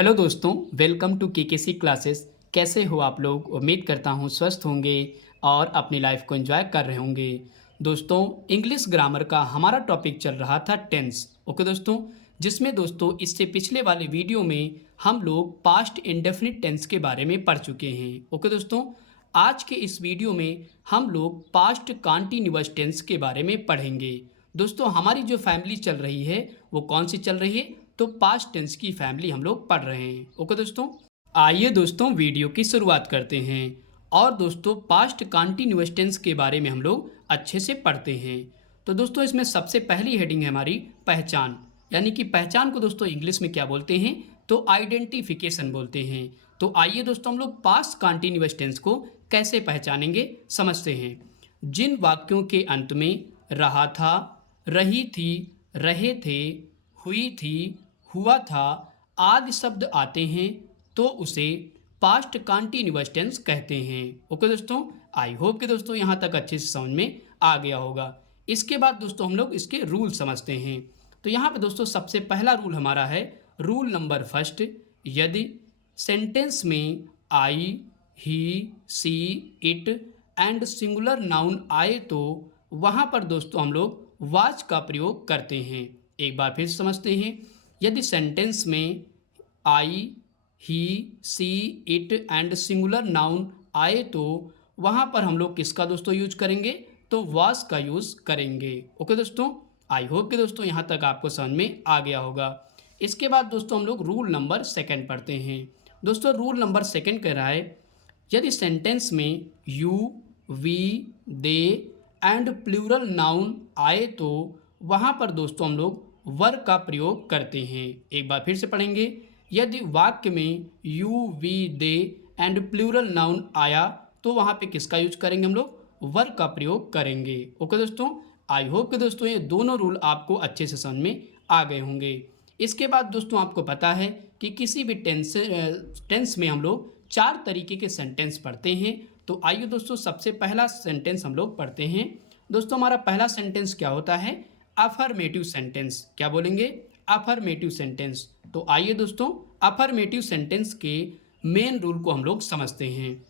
Hello दोस्तों, welcome to KKC classes. कैसे हो आप लोग? उम्मीद करता हूँ स्वस्थ होंगे और अपनी लाइफ को एंजॉय कर रहे होंगे। दोस्तों, इंग्लिश ग्रामर का हमारा टॉपिक चल रहा था टेंस। ओके दोस्तों, जिसमें दोस्तों इससे पिछले वाले वीडियो में हम लोग पास्ट इंडेफिनिट टेंस के बारे में पढ़ चुके हैं। ओके दोस्तों, आज के इस वीडियो में हम लोग पास्ट कॉन्टिन्यूअस टेंस के बारे में पढ़ेंगे। दोस्तों, हमारी जो फैमिली चल रही है वो कौन सी चल रही है? तो पास्ट टेंस की फैमिली हम लोग पढ़ रहे हैं। ओके दोस्तों, आइए दोस्तों वीडियो की शुरुआत करते हैं। और दोस्तों, पास्ट कॉन्टिन्यूअस टेंस के बारे में हम लोग अच्छे से पढ़ते हैं। तो दोस्तों, इसमें सबसे पहली हेडिंग है हमारी पहचान। यानी कि पहचान को दोस्तों इंग्लिश में क्या बोलते हैं? तो आइडेंटिफिकेशन बोलते हैं। तो आइए दोस्तों, हम लोग पास्ट कॉन्टिन्यूअस टेंस को कैसे पहचानेंगे समझते हैं। जिन वाक्यों के अंत में रहा था, रही थी, रहे थे, हुई थी, हुआ था आदि शब्द आते हैं तो उसे पास्ट कॉन्टिन्यूअस टेंस कहते हैं। ओके दोस्तों, आई होप कि दोस्तों यहाँ तक अच्छे से समझ में आ गया होगा। इसके बाद दोस्तों हम लोग इसके रूल समझते हैं। तो यहाँ पे दोस्तों सबसे पहला रूल हमारा है रूल नंबर फर्स्ट। यदि सेंटेंस में आई, ही, सी, इट एंड सिंगुलर नाउन आए तो वहाँ पर दोस्तों हम लोग वाज का प्रयोग करते हैं। एक बार फिर समझते हैं। यदि सेंटेंस में आई, ही, सी, इट एंड सिंगुलर नाउन आए तो वहाँ पर हम लोग किसका दोस्तों यूज करेंगे? तो वाज का यूज करेंगे। ओके दोस्तों, आई होप कि दोस्तों यहाँ तक आपको समझ में आ गया होगा। इसके बाद दोस्तों हम लोग रूल नंबर सेकंड पढ़ते हैं। दोस्तों, रूल नंबर सेकंड कह रहा है यदि सेंटेंस में you, we, they and plural noun आए तो वहाँ पर दोस्तों हम लोग वर का प्रयोग करते हैं। एक बार फिर से पढ़ेंगे। यदि वाक्य में you, we, they and plural noun आया तो वहाँ पे किसका यूज करेंगे? हम लोग वर का प्रयोग करेंगे। ओके दोस्तों, आई होप कि दोस्तों ये दोनों रूल आपको अच्छे से समझ में आ गए होंगे। इसके बाद दोस्तों आपको पता है कि किसी भी टेंस में हम लोग 4 तरीके के सेंटेंस पढ़ते हैं। तो आइए दोस्तों सबसे पहला सेंटेंस हम लोग पढ़ते हैं। दोस्तों, हमारा पहला सेंटेंस क्या होता है? Affirmative sentence. क्या बोलेंगे? Affirmative sentence. तो आइए दोस्तों अफर्मेटिव सेंटेंस के मेन रूल को हम लोग समझते हैं।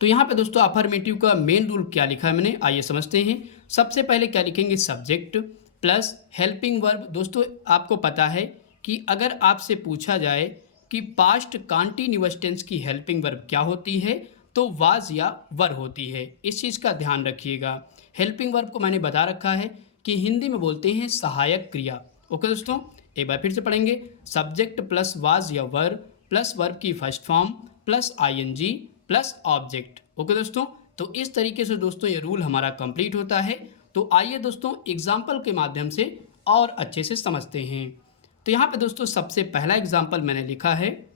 तो यहाँ पे दोस्तों अफर्मेटिव का मेन रूल क्या लिखा है मैंने, आइए समझते हैं। सबसे पहले क्या लिखेंगे? Subject plus helping verb. दोस्तों, आपको पता है कि अगर आपसे पूछा जाए कि पास्ट कॉन्टिन्यूअस टेंस की हेल्पिंग वर्ब क्या होती है तो वाज या वर होती है। इस चीज़ का ध्यान रखिएगा। हेल्पिंग वर्ब को मैंने बता रखा है कि हिंदी में बोलते हैं सहायक क्रिया। ओके दोस्तों, एक बार फिर से पढ़ेंगे। सब्जेक्ट प्लस वाज या वर प्लस वर्ब की first form plus ING plus object. Okay दोस्तों, तो इस तरीके से दोस्तों ये रूल हमारा कंप्लीट होता है। तो आइए दोस्तों एग्जाम्पल के माध्यम से और अच्छे से समझते हैं। तो यहाँ पे दोस्तों सबसे पहला एग्जाम्पल मैंने लिखा है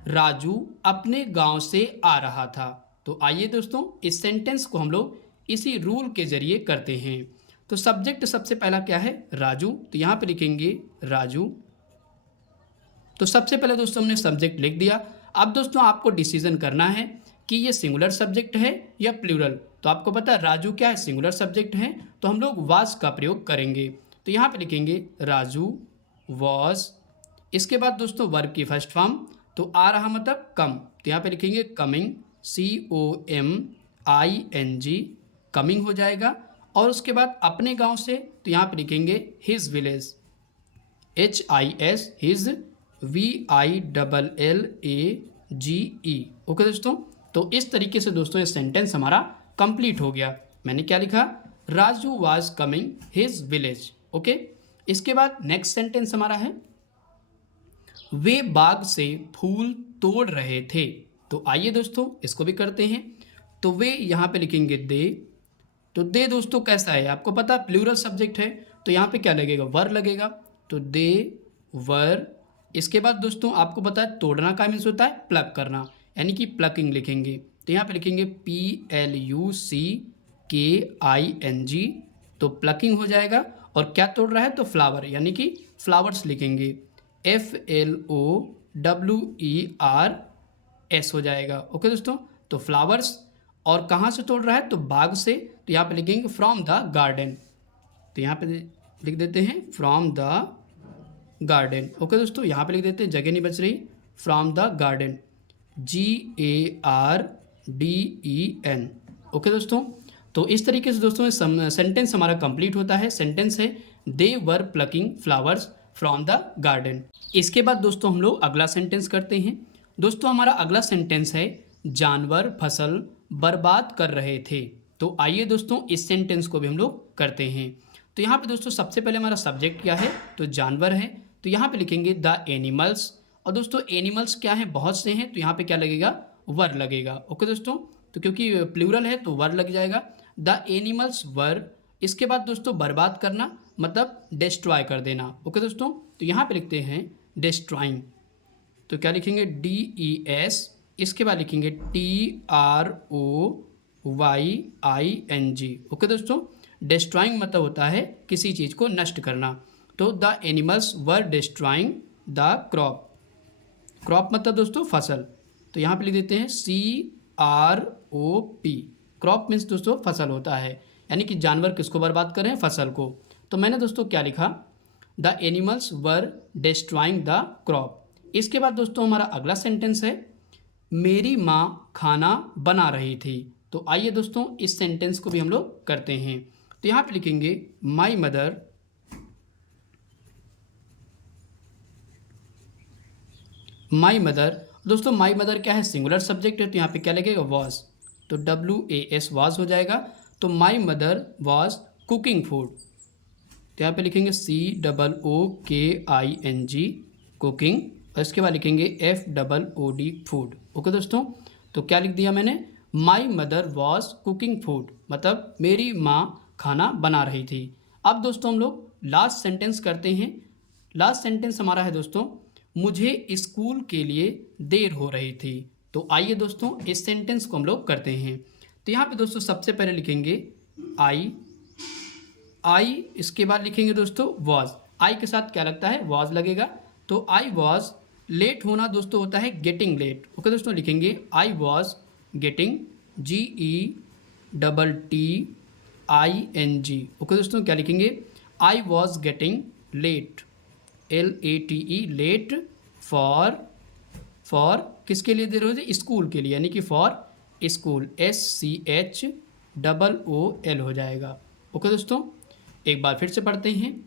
राजू अपने गांव से आ रहा था। तो आइए दोस्तों इस सेंटेंस को हम लोग इसी रूल के जरिए करते हैं। तो सब्जेक्ट सबसे पहला क्या है? राजू। तो यहाँ पे लिखेंगे राजू। तो सबसे पहले दोस्तों हमने सब्जेक्ट लिख दिया। अब दोस्तों आपको डिसीजन करना है कि ये सिंगुलर सब्जेक्ट है या प्लूरल। तो आपको पता है राजू क्या है? सिंगुलर सब्जेक्ट है, तो हम लोग वाज का प्रयोग करेंगे। तो यहाँ पे लिखेंगे राजू वॉज। इसके बाद दोस्तों वर्ब की फर्स्ट फॉर्म, तो आ रहा मतलब कम, तो यहाँ पे लिखेंगे कमिंग, COMING, कमिंग हो जाएगा। और उसके बाद अपने गांव से, तो यहाँ पे लिखेंगे his village, HIS, his, VILLAGE। Okay दोस्तों, तो इस तरीके से दोस्तों ये सेंटेंस हमारा कंप्लीट हो गया। मैंने क्या लिखा? Raju was coming his village. Okay, इसके बाद नेक्स्ट सेंटेंस हमारा है वे बाग से फूल तोड़ रहे थे। तो आइए दोस्तों इसको भी करते हैं। तो वे यहाँ पे लिखेंगे दे। तो दे दोस्तों कैसा है? आपको पता है प्लूरल सब्जेक्ट है, तो यहाँ पे क्या लगेगा? वर लगेगा। तो दे वर। इसके बाद दोस्तों आपको पता है तोड़ना का मीन्स होता है प्लग करना, यानी कि प्लकिंग लिखेंगे। तो यहाँ पे लिखेंगे PLUCKING, तो प्लकिंग हो जाएगा। और क्या तोड़ रहा है? तो फ्लावर, यानी कि फ्लावर्स लिखेंगे, FLOWERS हो जाएगा। ओके दोस्तों, तो फ्लावर्स। और कहाँ से तोड़ रहा है? तो बाग से। तो यहाँ पे लिखेंगे फ्रॉम द गार्डन। तो यहाँ पे लिख देते हैं फ्रॉम द गार्डन। ओके दोस्तों, यहाँ पे लिख देते हैं, जगह नहीं बच रही, from the garden, GARDEN। Okay दोस्तों, तो इस तरीके से दोस्तों सेंटेंस हमारा कंप्लीट होता है। सेंटेंस है they were plucking flowers from the garden. इसके बाद दोस्तों हम लोग अगला सेंटेंस करते हैं। दोस्तों हमारा अगला सेंटेंस है जानवर फसल बर्बाद कर रहे थे। तो आइए दोस्तों इस सेंटेंस को भी हम लोग करते हैं। तो यहाँ पे दोस्तों सबसे पहले हमारा सब्जेक्ट क्या है, तो जानवर है, तो यहाँ पे लिखेंगे द एनिमल्स। और दोस्तों एनिमल्स क्या है, बहुत से हैं, तो यहाँ पे क्या लगेगा, वर लगेगा। ओके दोस्तों, तो क्योंकि प्लूरल है तो वर लग जाएगा, द एनिमल्स वर। इसके बाद दोस्तों बर्बाद करना मतलब डिस्ट्रॉय कर देना। ओके दोस्तों, तो यहाँ पे लिखते हैं डिस्ट्रॉइंग, तो क्या लिखेंगे, DES। इसके बाद लिखेंगे TROYING। ओके दोस्तों, डिस्ट्रॉइंग मतलब होता है किसी चीज़ को नष्ट करना। तो the animals were destroying the crop. Crop मतलब दोस्तों फसल, तो यहाँ पे लिख देते हैं CROP। क्रॉप मीन्स दोस्तों फसल होता है, यानी कि जानवर किसको बर्बाद कर रहे हैं, फसल को। तो मैंने दोस्तों क्या लिखा, the animals were destroying the crop. इसके बाद दोस्तों हमारा अगला सेंटेंस है मेरी माँ खाना बना रही थी। तो आइए दोस्तों इस सेंटेंस को भी हम लोग करते हैं। तो यहाँ पे लिखेंगे माई मदर, माई मदर। दोस्तों माई मदर क्या है, सिंगुलर सब्जेक्ट है, तो यहाँ पे क्या लगेगा, वॉज, तो WAS वॉज हो जाएगा। तो my mother was cooking food, तो यहाँ पे लिखेंगे COOKING कुकिंग, और इसके बाद लिखेंगे FOOD फूड। ओके दोस्तों, तो क्या लिख दिया मैंने, my mother was cooking food, मतलब मेरी माँ खाना बना रही थी। अब दोस्तों हम लोग लास्ट सेंटेंस करते हैं। लास्ट सेंटेंस हमारा है दोस्तों मुझे स्कूल के लिए देर हो रही थी। तो आइए दोस्तों इस सेंटेंस को हम लोग करते हैं। तो यहाँ पे दोस्तों सबसे पहले लिखेंगे आई, इसके बाद लिखेंगे दोस्तों वॉज। आई के साथ क्या लगता है, वॉज लगेगा, तो आई वॉज। लेट होना दोस्तों होता है गेटिंग लेट। ओके दोस्तों, लिखेंगे I was getting, GETTING। Okay दोस्तों, क्या लिखेंगे, I was getting late, LATE late, for किसके लिए देर हो जाए, स्कूल के लिए, यानी कि फॉर स्कूल, SCHOOL हो जाएगा। ओके दोस्तों, एक बार फिर से पढ़ते हैं,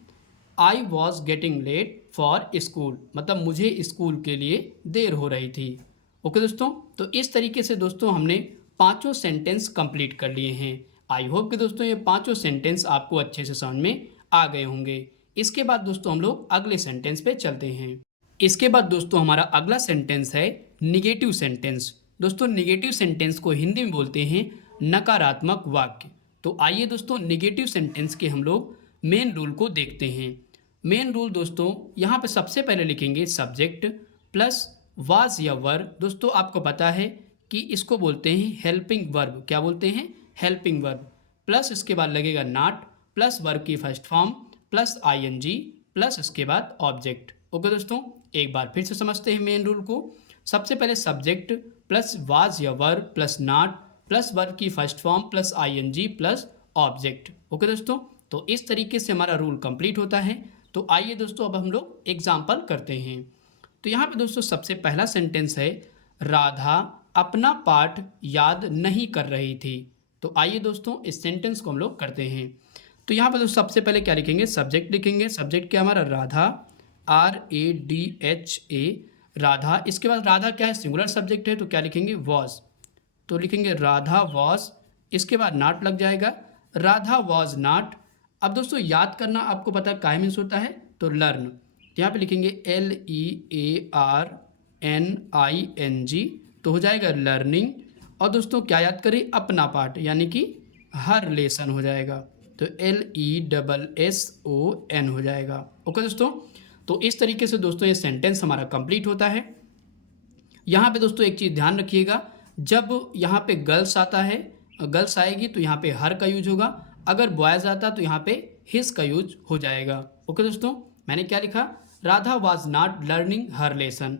I was getting late for school, मतलब मुझे स्कूल के लिए देर हो रही थी। ओके दोस्तों, तो इस तरीके से दोस्तों हमने पांचों सेंटेंस कंप्लीट कर लिए हैं। आई होप कि दोस्तों ये पांचों सेंटेंस आपको अच्छे से समझ में आ गए होंगे। इसके बाद दोस्तों हम लोग अगले सेंटेंस पे चलते हैं। इसके बाद दोस्तों हमारा अगला सेंटेंस है निगेटिव सेंटेंस। दोस्तों निगेटिव सेंटेंस को हिंदी में बोलते हैं नकारात्मक वाक्य। तो आइए दोस्तों निगेटिव सेंटेंस के हम लोग मेन रूल को देखते हैं। मेन रूल दोस्तों यहाँ पे सबसे पहले लिखेंगे सब्जेक्ट प्लस वाज या वर। दोस्तों आपको पता है कि इसको बोलते हैं हेल्पिंग वर्ब। क्या बोलते हैं, हेल्पिंग वर्ब। प्लस इसके बाद लगेगा नॉट, प्लस वर्ब की first form, plus ING, plus इसके बाद ऑब्जेक्ट। ओके दोस्तों, एक बार फिर से समझते हैं मेन रूल को। सबसे पहले सब्जेक्ट प्लस वाज या were plus not plus verb की first form plus ING plus object. Okay दोस्तों, तो इस तरीके से हमारा रूल कंप्लीट होता है। तो आइए दोस्तों अब हम लोग एग्जाम्पल करते हैं। तो यहाँ पे दोस्तों सबसे पहला सेंटेंस है राधा अपना पाठ याद नहीं कर रही थी। तो आइए दोस्तों इस सेंटेंस को हम लोग करते हैं। तो यहाँ पर दोस्तों सबसे पहले क्या लिखेंगे, सब्जेक्ट लिखेंगे। सब्जेक्ट क्या हमारा, राधा, RADHA, राधा। इसके बाद राधा क्या है, सिंगुलर सब्जेक्ट है, तो क्या लिखेंगे, वॉज। तो लिखेंगे राधा वॉज, इसके बाद नॉट लग जाएगा, राधा वॉज नॉट। अब दोस्तों याद करना आपको पता है काय मीन्स होता है, तो लर्न। यहाँ पे लिखेंगे LEARNING, तो हो जाएगा लर्निंग। और दोस्तों क्या याद करें, अपना पाठ, यानी कि हर लेसन हो जाएगा, तो LESSON हो जाएगा। ओके दोस्तों, तो इस तरीके से दोस्तों ये सेंटेंस हमारा कंप्लीट होता है। यहाँ पे दोस्तों एक चीज़ ध्यान रखिएगा, जब यहाँ पे गर्ल्स आता है, गर्ल्स आएगी तो यहाँ पे हर का यूज होगा, अगर बॉयज़ आता तो यहाँ पे हिज का यूज हो जाएगा। ओके दोस्तों, मैंने क्या लिखा, Radha was not learning her lesson.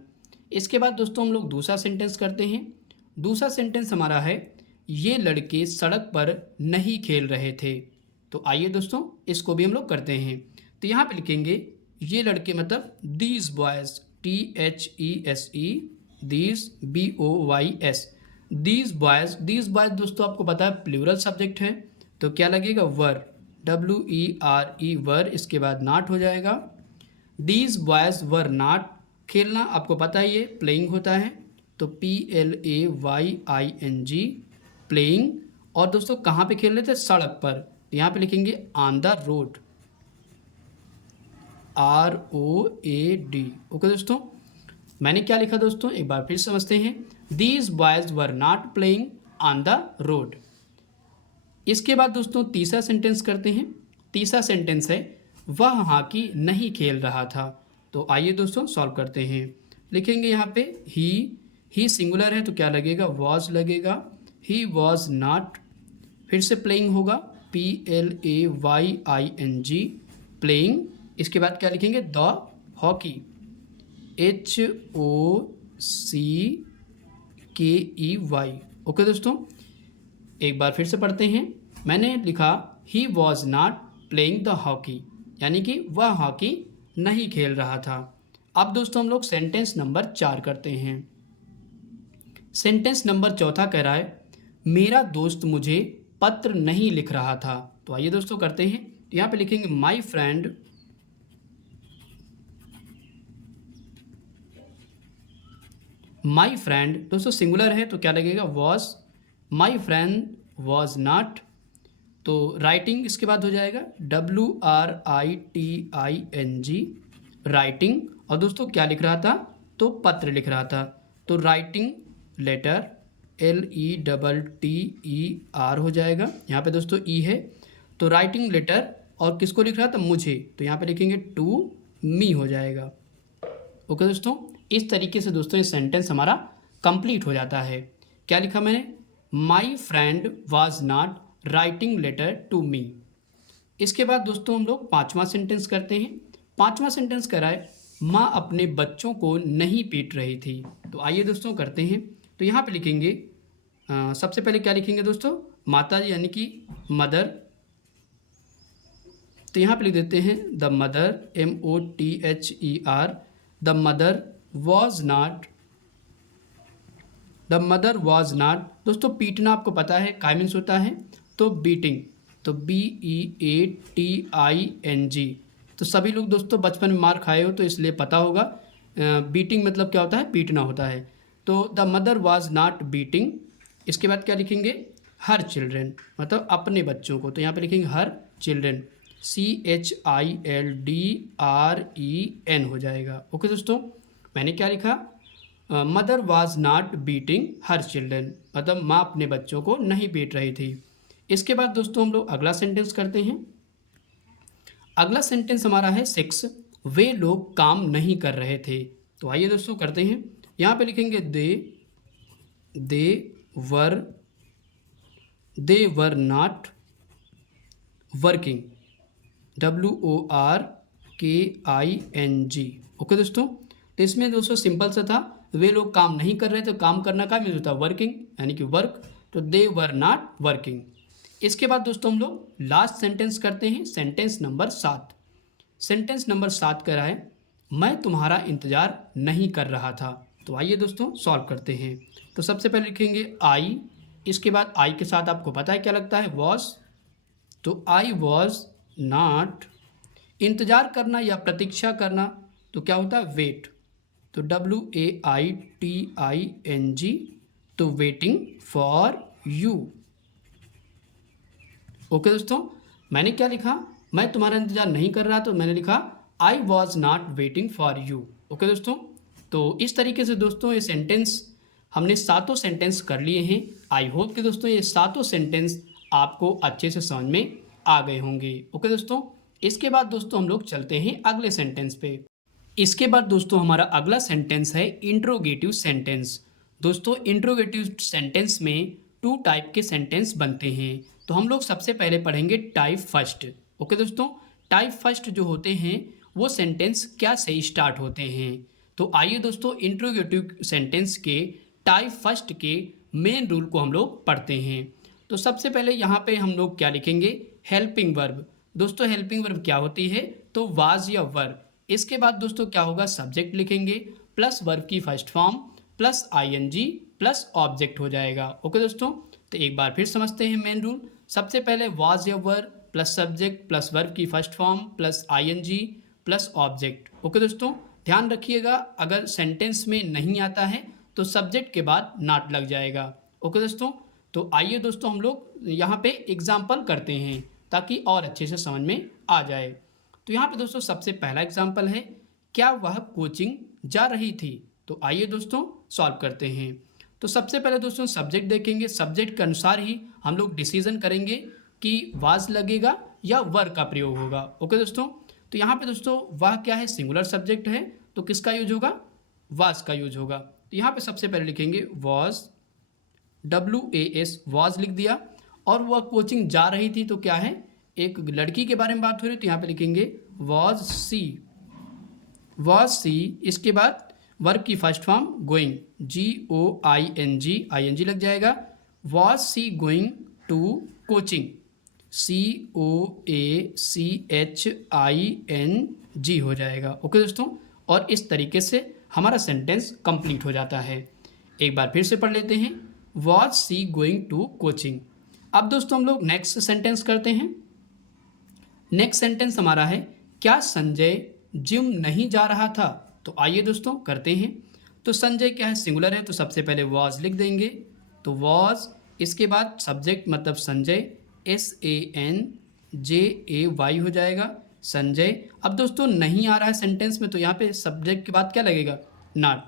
इसके बाद दोस्तों हम लोग दूसरा सेंटेंस करते हैं। दूसरा सेंटेंस हमारा है ये लड़के सड़क पर नहीं खेल रहे थे। तो आइए दोस्तों इसको भी हम लोग करते हैं। तो यहाँ पे लिखेंगे ये लड़के मतलब these boys, THESE, these BOYS, these boys दोस्तों आपको पता है प्लूरल सब्जेक्ट है, तो क्या लगेगा वर, WERE वर, इसके बाद नॉट हो जाएगा। दीज बॉयज़ वर नॉट, खेलना आपको पता है ये प्लेइंग होता है, तो PLAYING प्लेइंग। और दोस्तों कहाँ पे खेल रहे थे, सड़क पर, तो यहाँ पे लिखेंगे on the road, ROAD। Okay दोस्तों, मैंने क्या लिखा दोस्तों एक बार फिर समझते हैं। These boys were not playing on the road. इसके बाद दोस्तों तीसरा सेंटेंस करते हैं। तीसरा सेंटेंस है वह हॉकी नहीं खेल रहा था। तो आइए दोस्तों सॉल्व करते हैं। लिखेंगे यहाँ पे ही सिंगुलर है तो क्या लगेगा, वॉज लगेगा। ही वॉज नॉट, फिर से प्लेइंग होगा, PLAYING प्लेइंग। इसके बाद क्या लिखेंगे, द हॉकी, HOCKEY। ओके दोस्तों, एक बार फिर से पढ़ते हैं। मैंने लिखा he was not playing the hockey, यानी कि वह हॉकी नहीं खेल रहा था। अब दोस्तों हम लोग सेंटेंस नंबर 4 करते हैं। सेंटेंस नंबर चौथा कह रहा है मेरा दोस्त मुझे पत्र नहीं लिख रहा था। तो आइए दोस्तों करते हैं। तो यहाँ पे लिखेंगे माई फ्रेंड, माई फ्रेंड दोस्तों सिंगुलर है तो क्या लगेगा, was. My friend was not, तो राइटिंग इसके बाद हो जाएगा WRITING राइटिंग। और दोस्तों क्या लिख रहा था, तो पत्र लिख रहा था, तो राइटिंग लेटर, LETTER हो जाएगा। यहाँ पे दोस्तों ई है, तो राइटिंग लेटर, और किसको लिख रहा था, मुझे, तो यहाँ पे लिखेंगे टू मी हो जाएगा। ओके दोस्तों, इस तरीके से दोस्तों ये सेंटेंस हमारा कंप्लीट हो जाता है। क्या लिखा मैंने, my friend was not writing letter to me. इसके बाद दोस्तों हम लोग पाँचवा सेंटेंस करते हैं। पाँचवा सेंटेंस कराए माँ अपने बच्चों को नहीं पीट रही थी। तो आइए दोस्तों करते हैं। तो यहाँ पे लिखेंगे सबसे पहले क्या लिखेंगे दोस्तों, माता यानी कि मदर। तो यहाँ पे लिख देते हैं the mother, MOTHER, the mother was not, the mother was not. दोस्तों पीटना आपको पता है काय मीन्स होता है, तो बीटिंग, तो BEATING। तो सभी लोग दोस्तों बचपन में मार खाए हो तो इसलिए पता होगा बीटिंग मतलब क्या होता है, पीटना होता है। तो the mother was not beating. इसके बाद क्या लिखेंगे, हर चिल्ड्रेन मतलब अपने बच्चों को, तो यहाँ पे लिखेंगे हर चिल्ड्रेन, CHILDREN हो जाएगा। ओके दोस्तों, मैंने क्या लिखा, mother was not beating her children, मतलब माँ अपने बच्चों को नहीं पीट रही थी। इसके बाद दोस्तों हम लोग अगला सेंटेंस करते हैं। अगला सेंटेंस हमारा है 6, वे लोग काम नहीं कर रहे थे। तो आइए दोस्तों करते हैं। यहाँ पे लिखेंगे they were not working, WORKING। Okay दोस्तों, तो इसमें दोस्तों सिंपल सा था, वे लोग काम नहीं कर रहे थे, काम करना का मीन्स होता है वर्किंग, यानी कि वर्क, तो दे वर नॉट वर्किंग। इसके बाद दोस्तों हम लोग लास्ट सेंटेंस करते हैं, सेंटेंस नंबर 7। सेंटेंस नंबर 7 कह रहा है मैं तुम्हारा इंतज़ार नहीं कर रहा था। तो आइए दोस्तों सॉल्व करते हैं। तो सबसे पहले लिखेंगे आई, इसके बाद आई के साथ आपको पता है क्या लगता है, वॉज, तो आई वॉज नॉट। इंतज़ार करना या प्रतीक्षा करना तो क्या होता है, वेट, तो WAITING, तो वेटिंग फॉर यू। ओके दोस्तों, मैंने क्या लिखा, मैं तुम्हारा इंतज़ार नहीं कर रहा, तो मैंने लिखा I was not waiting for you. Okay दोस्तों, तो इस तरीके से दोस्तों ये सेंटेंस हमने सातों सेंटेंस कर लिए हैं। आई होप कि दोस्तों ये सातों सेंटेंस आपको अच्छे से समझ में आ गए होंगे। ओके दोस्तों, इसके बाद दोस्तों हम लोग चलते हैं अगले सेंटेंस पे। इसके बाद दोस्तों हमारा अगला सेंटेंस है इंट्रोगेटिव सेंटेंस। दोस्तों इंट्रोगेटिव सेंटेंस में 2 टाइप के सेंटेंस बनते हैं। तो हम लोग सबसे पहले पढ़ेंगे टाइप फर्स्ट। ओके दोस्तों, टाइप फर्स्ट जो होते हैं वो सेंटेंस क्या से स्टार्ट होते हैं। तो आइए दोस्तों इंट्रोगेटिव सेंटेंस के टाइप फर्स्ट के मेन रूल को हम लोग पढ़ते हैं। तो सबसे पहले यहाँ पे हम लोग क्या लिखेंगे, हेल्पिंग वर्ब। दोस्तों हेल्पिंग वर्ब क्या होती है, तो वाज या वर, इसके बाद दोस्तों क्या होगा, सब्जेक्ट लिखेंगे प्लस वर्ब की first form plus ING plus object हो जाएगा। ओके दोस्तों, तो एक बार फिर समझते हैं मेन रूल। सबसे पहले वाज या were plus subject plus verb की first form plus ING plus object. Okay दोस्तों, ध्यान रखिएगा अगर सेंटेंस में नहीं आता है तो सब्जेक्ट के बाद नॉट लग जाएगा। ओके दोस्तों, तो आइए दोस्तों हम लोग यहाँ पे एग्जाम्पल करते हैं ताकि और अच्छे से समझ में आ जाए। तो यहाँ पे दोस्तों सबसे पहला एग्जाम्पल है, क्या वह कोचिंग जा रही थी। तो आइए दोस्तों सॉल्व करते हैं। तो सबसे पहले दोस्तों सब्जेक्ट देखेंगे, सब्जेक्ट के अनुसार ही हम लोग डिसीजन करेंगे कि वाज लगेगा या वर का प्रयोग होगा। ओके दोस्तों, तो यहाँ पे दोस्तों वह क्या है, सिंगुलर सब्जेक्ट है, तो किसका यूज होगा, वाज का यूज होगा। तो यहाँ पे सबसे पहले लिखेंगे वाज, WAS वाज लिख दिया, और वह कोचिंग जा रही थी तो क्या है, एक लड़की के बारे में बात हो रही है, तो यहाँ पे लिखेंगे वाज सी, वाज सी। इसके बाद वर्ब की फर्स्ट फॉर्म गोइंग, GOING लग जाएगा। Was she going to coaching, COACHING हो जाएगा। ओके दोस्तों, और इस तरीके से हमारा सेंटेंस कंप्लीट हो जाता है। एक बार फिर से पढ़ लेते हैं, was she going to coaching. अब दोस्तों हम लोग नेक्स्ट सेंटेंस करते हैं। नेक्स्ट सेंटेंस हमारा है, क्या संजय जिम नहीं जा रहा था। तो आइए दोस्तों करते हैं। तो संजय क्या है, सिंगुलर है, तो सबसे पहले वाज लिख देंगे, तो वाज। इसके बाद सब्जेक्ट मतलब संजय, SANJAY हो जाएगा, संजय। अब दोस्तों नहीं आ रहा है सेंटेंस में, तो यहाँ पे सब्जेक्ट के बाद क्या लगेगा, नॉट।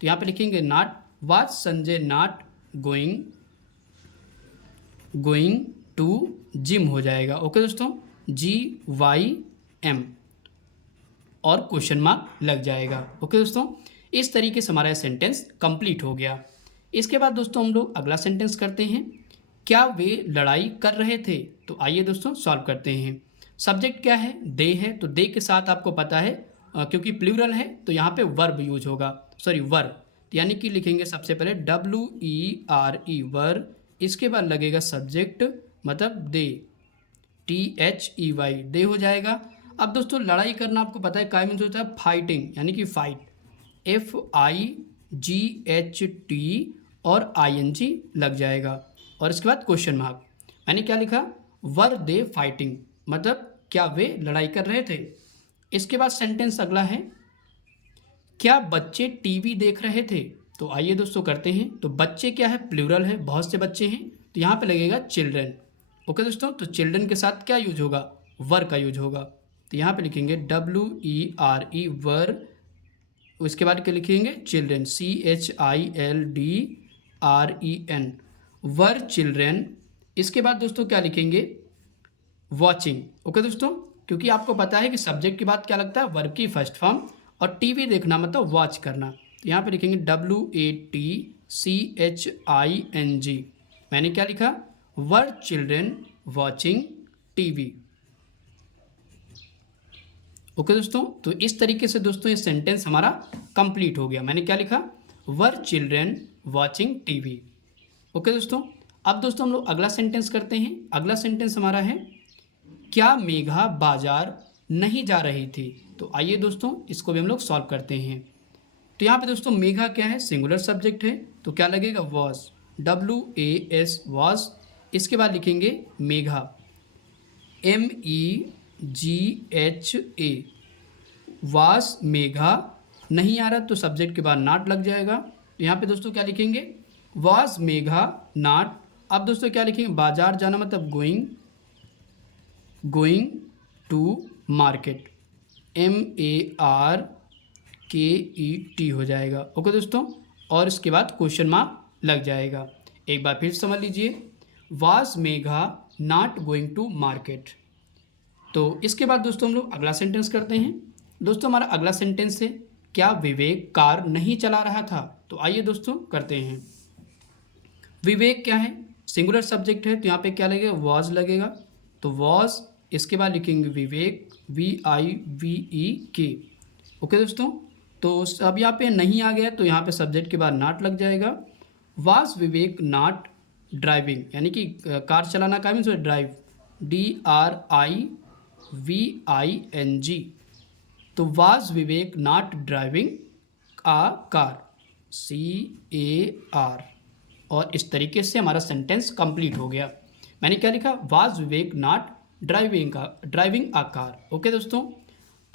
तो यहाँ पे लिखेंगे not, was Sanjay not going to gym हो जाएगा। ओके दोस्तों, GYM और क्वेश्चन मार्क लग जाएगा। ओके दोस्तों, इस तरीके से हमारा सेंटेंस कंप्लीट हो गया। इसके बाद दोस्तों हम लोग अगला सेंटेंस करते हैं, क्या वे लड़ाई कर रहे थे। तो आइए दोस्तों सॉल्व करते हैं। सब्जेक्ट क्या है, दे है, तो दे के साथ आपको पता है क्योंकि प्लूरल है तो यहाँ पे वर्ब यूज होगा, सॉरी वर्ब, यानी कि लिखेंगे सबसे पहले WERE वर्ब। इसके बाद लगेगा सब्जेक्ट मतलब दे, THEY दे हो जाएगा। अब दोस्तों लड़ाई करना आपको पता है क्या मीन्स होता है, फाइटिंग, यानी कि फाइट, FIGHT और ING लग जाएगा, और इसके बाद क्वेश्चन मार्क। मैंने क्या लिखा, वर दे फाइटिंग, मतलब क्या वे लड़ाई कर रहे थे। इसके बाद सेंटेंस अगला है, क्या बच्चे टीवी देख रहे थे। तो आइए दोस्तों करते हैं। तो बच्चे क्या है, प्लूरल है, बहुत से बच्चे हैं, तो यहाँ पे लगेगा चिल्ड्रन। ओके दोस्तों, तो चिल्ड्रन के साथ क्या यूज होगा, वर का यूज होगा, तो यहाँ पे लिखेंगे WERE वर। उसके बाद क्या लिखेंगे, चिल्ड्रन, CHILDREN वर चिल्ड्रन। इसके बाद दोस्तों क्या लिखेंगे, वॉचिंग। ओके दोस्तों, क्योंकि आपको पता है कि सब्जेक्ट के बाद क्या लगता है, वर्ब की फर्स्ट फॉर्म, और टीवी देखना मतलब वॉच करना, तो यहाँ पे लिखेंगे WATCHING। मैंने क्या लिखा, were children watching TV. Okay दोस्तों, तो इस तरीके से दोस्तों ये सेंटेंस हमारा कंप्लीट हो गया। मैंने क्या लिखा, were children watching TV. Okay दोस्तों, अब दोस्तों हम लोग अगला सेंटेंस करते हैं। अगला सेंटेंस हमारा है, क्या मेघा बाजार नहीं जा रही थी। तो आइए दोस्तों इसको भी हम लोग सॉल्व करते हैं। तो यहाँ पे दोस्तों मेघा क्या है, सिंगुलर सब्जेक्ट है, तो क्या लगेगा, वॉज, WAS वॉज। इसके बाद लिखेंगे मेघा, MEGHA वास मेघा। नहीं आ रहा तो सब्जेक्ट के बाद नॉट लग जाएगा, तो यहाँ पे दोस्तों क्या लिखेंगे, वाज मेघा नॉट। अब दोस्तों क्या लिखेंगे, बाजार जाना मतलब गोइंग टू मार्केट, MARKET हो जाएगा। ओके दोस्तों, और इसके बाद क्वेश्चन मार्क लग जाएगा। एक बार फिर समझ लीजिए, was Megha not going to market. तो इसके बाद दोस्तों हम लोग अगला सेंटेंस करते हैं। दोस्तों हमारा अगला सेंटेंस है, क्या विवेक कार नहीं चला रहा था। तो आइए दोस्तों करते हैं। विवेक क्या है, सिंगुलर सब्जेक्ट है, तो यहाँ पे क्या लगेगा, वॉज लगेगा, तो वॉज। इसके बाद लिखेंगे विवेक, VIVEK। ओके दोस्तों, तो अब यहाँ पे नहीं आ गया तो यहाँ पे सब्जेक्ट के बाद नॉट लग जाएगा। वाज विवेक नॉट ड्राइविंग, यानी कि कार चलाना का मीन्स ड्राइव, DRIVING। तो was Vivek not driving a car, CAR। और इस तरीके से हमारा सेंटेंस कंप्लीट हो गया। मैंने क्या लिखा, was Vivek not driving a car. Okay दोस्तों,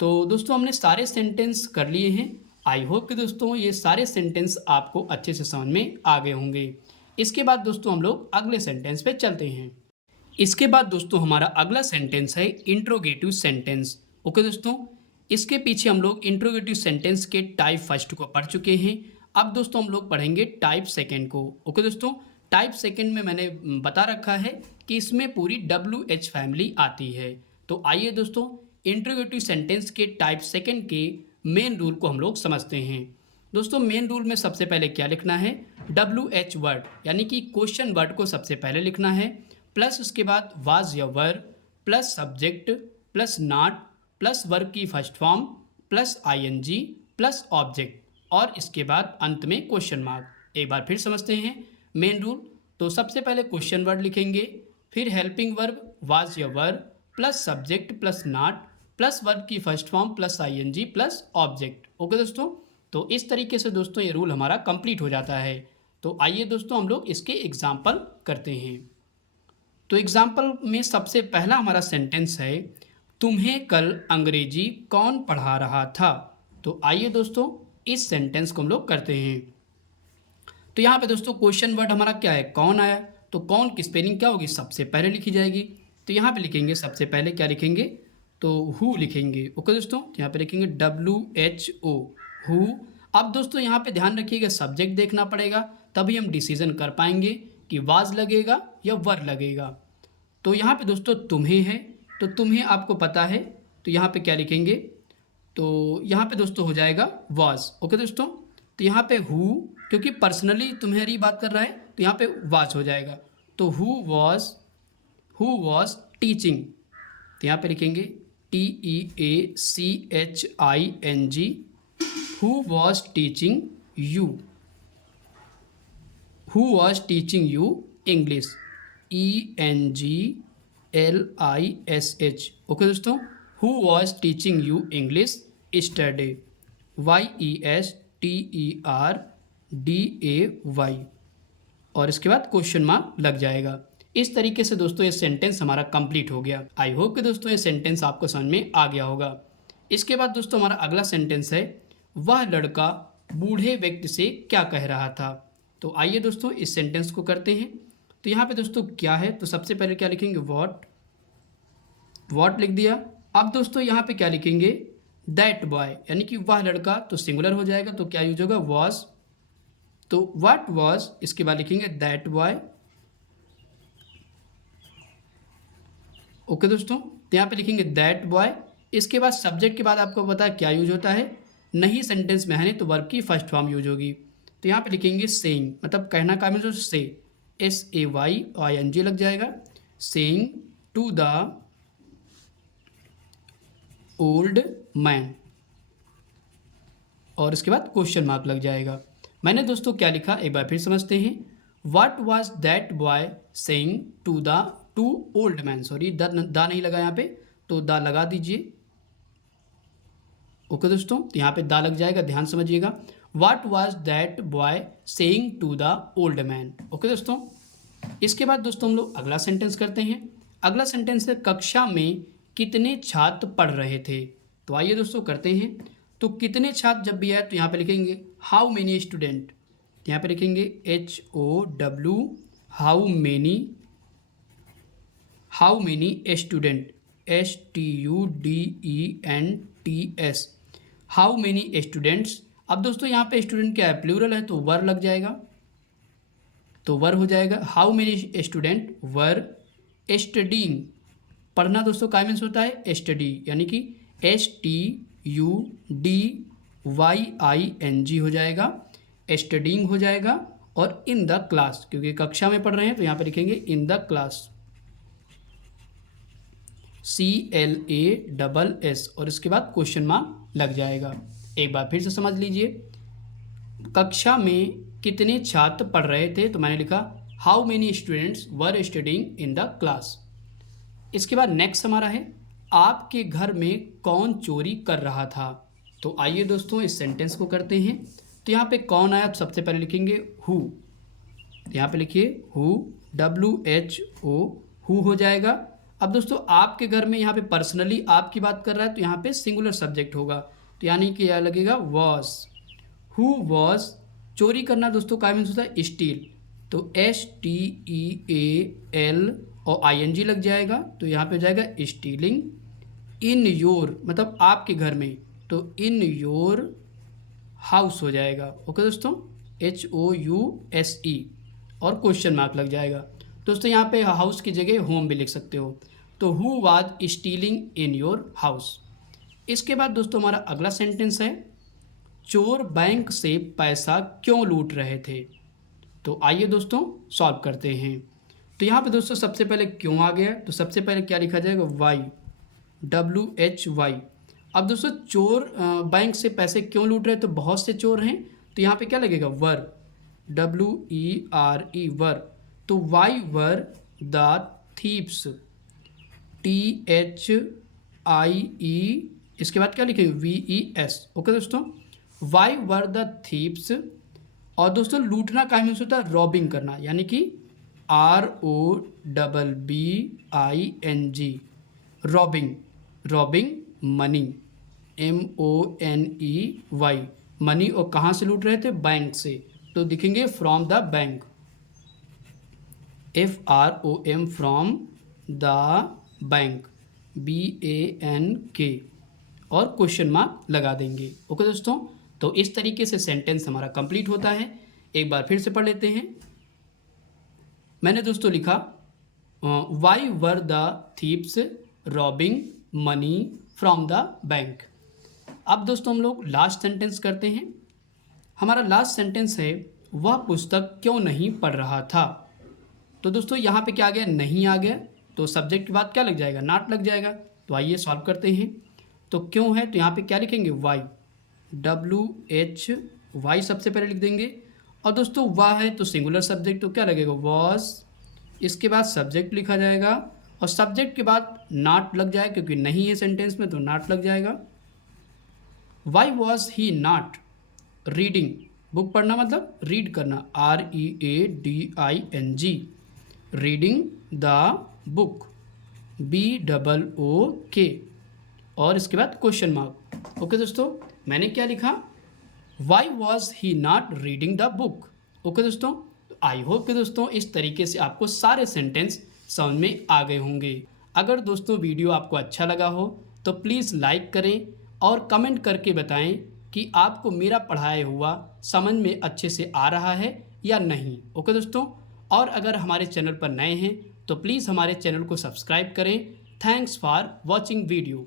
तो दोस्तों हमने सारे सेंटेंस कर लिए हैं। आई होप कि दोस्तों ये सारे सेंटेंस आपको अच्छे से समझ में आ गए होंगे। इसके बाद दोस्तों हम लोग अगले सेंटेंस पे चलते हैं। इसके बाद दोस्तों हमारा अगला सेंटेंस है इंट्रोगेटिव सेंटेंस। ओके दोस्तों, इसके पीछे हम लोग इंट्रोगेटिव सेंटेंस के टाइप फर्स्ट को पढ़ चुके हैं। अब दोस्तों हम लोग पढ़ेंगे टाइप सेकंड को। ओके दोस्तों, टाइप सेकंड में मैंने बता रखा है कि इसमें पूरी WH फैमिली आती है। तो आइए दोस्तों इंट्रोगेटिव सेंटेंस के टाइप सेकंड के मेन रूल को हम लोग समझते हैं। दोस्तों मेन रूल में सबसे पहले क्या लिखना है, WH वर्ड यानी कि क्वेश्चन वर्ड को सबसे पहले लिखना है, प्लस उसके बाद वाज या were, plus subject, plus not, plus verb की first form, plus ING, plus object, और इसके बाद अंत में क्वेश्चन मार्क। एक बार फिर समझते हैं मेन रूल। तो सबसे पहले क्वेश्चन वर्ड लिखेंगे, फिर हेल्पिंग वर्ब वाज या were, plus subject, plus not, plus verb की first form, plus ING, plus object. Okay दोस्तों, तो इस तरीके से दोस्तों ये रूल हमारा कंप्लीट हो जाता है। तो आइए दोस्तों हम लोग इसके एग्जाम्पल करते हैं। तो एग्जाम्पल में सबसे पहला हमारा सेंटेंस है, तुम्हें कल अंग्रेजी कौन पढ़ा रहा था। तो आइए दोस्तों इस सेंटेंस को हम लोग करते हैं। तो यहाँ पे दोस्तों क्वेश्चन वर्ड हमारा क्या है, कौन आया। तो कौन की स्पेलिंग क्या होगी, सबसे पहले लिखी जाएगी। तो यहाँ पे लिखेंगे सबसे पहले क्या लिखेंगे, तो हु लिखेंगे। ओके दोस्तों, यहाँ पे लिखेंगे WHO, हु। अब दोस्तों यहाँ पे ध्यान रखिएगा सब्जेक्ट देखना पड़ेगा, तभी हम डिसीजन कर पाएंगे कि वाज लगेगा या वर लगेगा। तो यहाँ पे दोस्तों तुम्हें है, तो तुम्हें आपको पता है, तो यहाँ पे क्या लिखेंगे, तो यहाँ पे दोस्तों हो जाएगा वाज। ओके दोस्तों, तो यहाँ पे हु क्योंकि पर्सनली तुम्हारी बात कर रहा है, तो यहाँ पे वाज हो जाएगा। तो हु वॉज टीचिंग, तो यहाँ पे लिखेंगे TEACHING, who was teaching you English, ENGLISH। Okay दोस्तों, who was teaching you English yesterday, YESTERDAY, और इसके बाद क्वेश्चन मार्क लग जाएगा। इस तरीके से दोस्तों ये सेंटेंस हमारा कंप्लीट हो गया। आई होप कि दोस्तों ये सेंटेंस आपको समझ में आ गया होगा। इसके बाद दोस्तों हमारा अगला सेंटेंस है, वह लड़का बूढ़े व्यक्ति से क्या कह रहा था। तो आइए दोस्तों इस सेंटेंस को करते हैं। तो यहाँ पे दोस्तों क्या है, तो सबसे पहले क्या लिखेंगे, वॉट लिख दिया। अब दोस्तों यहाँ पे क्या लिखेंगे, दैट बॉय, यानी कि वह लड़का, तो सिंगुलर हो जाएगा, तो क्या यूज होगा, वॉज। तो व्हाट वॉज, इसके बाद लिखेंगे दैट बॉय। ओके दोस्तों, तो यहाँ पे लिखेंगे दैट बॉय। इसके बाद सब्जेक्ट के बाद आपको पता है क्या यूज होता है, नहीं सेंटेंस में है नहीं तो वर्ब की फर्स्ट फॉर्म यूज होगी। तो यहाँ पे लिखेंगे सेइंग, मतलब कहना का मीन्स से, SAYING लग जाएगा, saying to the old man, और इसके बाद क्वेश्चन मार्क लग जाएगा। मैंने दोस्तों क्या लिखा एक बार फिर समझते हैं, what was that boy saying to old man, sorry the नहीं लगा यहाँ पे, तो द लगा दीजिए। ओके दोस्तों, तो यहाँ पे द लग जाएगा, ध्यान समझिएगा। What was that boy saying to the old man. Okay दोस्तों, इसके बाद दोस्तों हम लोग अगला सेंटेंस करते हैं। अगला सेंटेंस है, कक्षा में कितने छात्र पढ़ रहे थे। तो आइए दोस्तों करते हैं। तो कितने छात्र जब भी आए तो यहाँ पे लिखेंगे हाउ मेनी स्टूडेंट, यहाँ पे लिखेंगे HOW, how many student, STUDENTS, how many students. अब दोस्तों यहाँ पे स्टूडेंट क्या है, प्लूरल है, तो वर लग जाएगा, तो वर हो जाएगा। How many student were studying, पढ़ना दोस्तों का मीन्स होता है स्टडी, यानी कि STUDYING हो जाएगा, स्टडीइंग हो जाएगा। और इन द क्लास, क्योंकि कक्षा में पढ़ रहे हैं तो यहाँ पे लिखेंगे इन द क्लास, CLASS, और इसके बाद क्वेश्चन मार्क लग जाएगा। एक बार फिर से समझ लीजिए, कक्षा में कितने छात्र पढ़ रहे थे, तो मैंने लिखा how many students were studying in the class. इसके बाद नेक्स्ट हमारा है, आपके घर में कौन चोरी कर रहा था। तो आइए दोस्तों इस सेंटेंस को करते हैं। तो यहाँ पे कौन आया, तो सबसे पहले लिखेंगे हु। यहाँ पे लिखिए हु, WHO, हु हो जाएगा। अब दोस्तों आपके घर में यहाँ पे पर्सनली आपकी बात कर रहा है, तो यहाँ पे सिंगुलर सब्जेक्ट होगा, तो यानी कि यह लगेगा वॉज। हु वॉज, चोरी करना दोस्तों का मीन्स होता है स्टील, तो STEAL और ING लग जाएगा, तो यहाँ पे हो जाएगा स्टीलिंग। इन योर मतलब आपके घर में, तो इन योर हाउस हो जाएगा। ओके दोस्तों, HOUSE और क्वेश्चन मार्क लग जाएगा। दोस्तों यहाँ पे हाउस की जगह होम भी लिख सकते हो। तो who was stealing in your house. इसके बाद दोस्तों हमारा अगला सेंटेंस है, चोर बैंक से पैसा क्यों लूट रहे थे। तो आइए दोस्तों सॉल्व करते हैं। तो यहाँ पे दोस्तों सबसे पहले क्यों आ गया, तो सबसे पहले क्या लिखा जाएगा, वाई, WHY। अब दोस्तों चोर बैंक से पैसे क्यों लूट रहे हैं, तो बहुत से चोर हैं, तो यहाँ पे क्या लगेगा, वर, WERE, वर। तो why were the thieves, THIE, इसके बाद क्या लिखेंगे, VES। ओके दोस्तों, वाई वर द थीप्स। और दोस्तों लूटना का मीन्स होता है रॉबिंग करना, यानी कि ROBBING, robbing. Robbing money, MONEY, money. और कहाँ से लूट रहे थे, बैंक से, तो दिखेंगे from the bank, FROM, from the bank, BANK, और क्वेश्चन मार्क लगा देंगे। ओके दोस्तों, तो इस तरीके से सेंटेंस हमारा कंप्लीट होता है। एक बार फिर से पढ़ लेते हैं। मैंने दोस्तों लिखा why were the thieves robbing money from the bank. अब दोस्तों हम लोग लास्ट सेंटेंस करते हैं। हमारा लास्ट सेंटेंस है, वह पुस्तक क्यों नहीं पढ़ रहा था। तो दोस्तों यहाँ पे क्या आ गया, नहीं आ गया, तो सब्जेक्ट के बाद क्या लग जाएगा, नॉट लग जाएगा। तो आइए सॉल्व करते हैं। तो क्यों है, तो यहाँ पे क्या लिखेंगे, वाई, WHY सबसे पहले लिख देंगे। और दोस्तों वह है तो सिंगुलर सब्जेक्ट, तो क्या लगेगा, वॉज। इसके बाद सब्जेक्ट लिखा जाएगा, और सब्जेक्ट के बाद नॉट लग जाएगा, क्योंकि नहीं है सेंटेंस में, तो नॉट लग जाएगा। Why was he not reading, book पढ़ना मतलब रीड करना, READING, reading the book, BOOK, और इसके बाद क्वेश्चन मार्क। ओके दोस्तों, मैंने क्या लिखा, why was he not reading the book. Okay दोस्तों, आई होप कि दोस्तों इस तरीके से आपको सारे सेंटेंस समझ में आ गए होंगे। अगर दोस्तों वीडियो आपको अच्छा लगा हो तो प्लीज़ लाइक करें और कमेंट करके बताएं कि आपको मेरा पढ़ाया हुआ समझ में अच्छे से आ रहा है या नहीं। ओके दोस्तों, और अगर हमारे चैनल पर नए हैं तो प्लीज़ हमारे चैनल को सब्सक्राइब करें। Thanks for watching video.